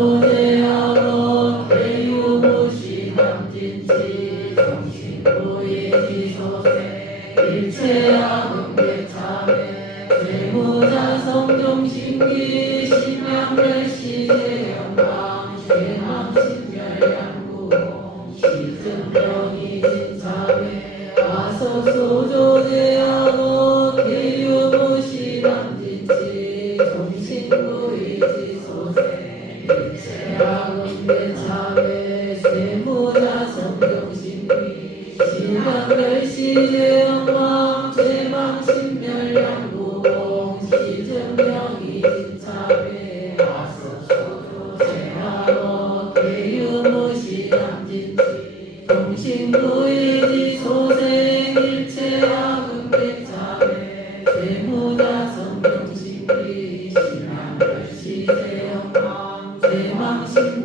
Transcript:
소조제하고 대유무시 남진치 정신부의 지소세 일체하금 대참에 재무자 성종신기 심양멸시 영광 세망신멸양구공 시승병이 진참에 와서 소조제하고 대유무시 남진치 정신부의 지소세 일체하금 대참에 세무자 성종신기 심양멸시 영광 세망신멸양구공 시승병이 진참에 와서 소조제하고 대유무시 남진치 정신구이지 소생 일체하금 대참에 세무자 성정